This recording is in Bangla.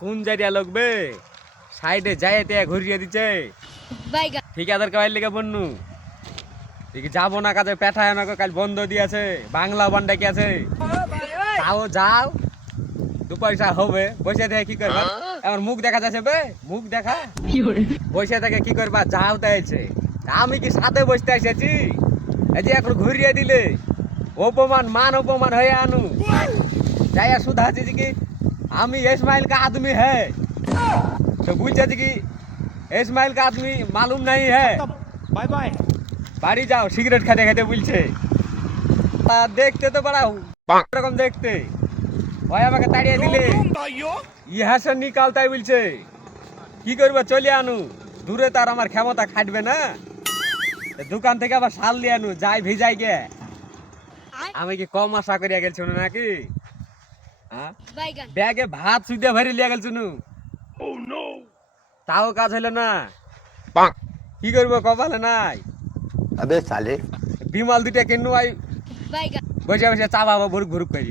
কোন জায়গা লাগবে সাইডে যাইতে ঘুরিয়ে দিচ্ছে ঠিকাদার কাজ লেগে বন্যু যাবো না কাজে পেঠায় না কাল বন্ধ দিয়েছে বাংলা বান্ডা কি আছে যাও যাও দু পয়সা হবে বসে দেখে কি করবা আমার মুখ দেখা যাচ্ছে বে মুখ দেখা বসে দেখে কি করবা যাও দিয়েছে আমি কি সাথে বসতে এসেছি এই যে এখন ঘুরিয়ে দিলে অপমান মান অপমান হয়ে আনু যাইয়া সুধা কি আমি इस्माइल का आदमी है तो पूछे कि इस्माइल का आदमी मालूम नहीं है बाय बाय बाड़ी जाओ सिगरेट खाते खाते बोलছে দেখতে তো বড় এরকম দেখতে ভাই আমাকে তাড়িয়ে দিলে ইহা সে নিকালতাই বলছে কি করব চলে আনু দূরে তার আমার ক্ষমতা খাটবে না দোকান থেকে আবার শাল নিয়ে আনু যাই ভিজাই গে আমি কি কম আশা করিয়া গেল শুনো নাকি ব্যাগে ভাত সুদে ভরে লিয়া গেল শুনু তাও কাজ হইলো না কি করবো কপালে নাই अबे साले বিমাল দুইটা কিনু আই বসে বসে চা বাবা ভুরুক ভুরুক করি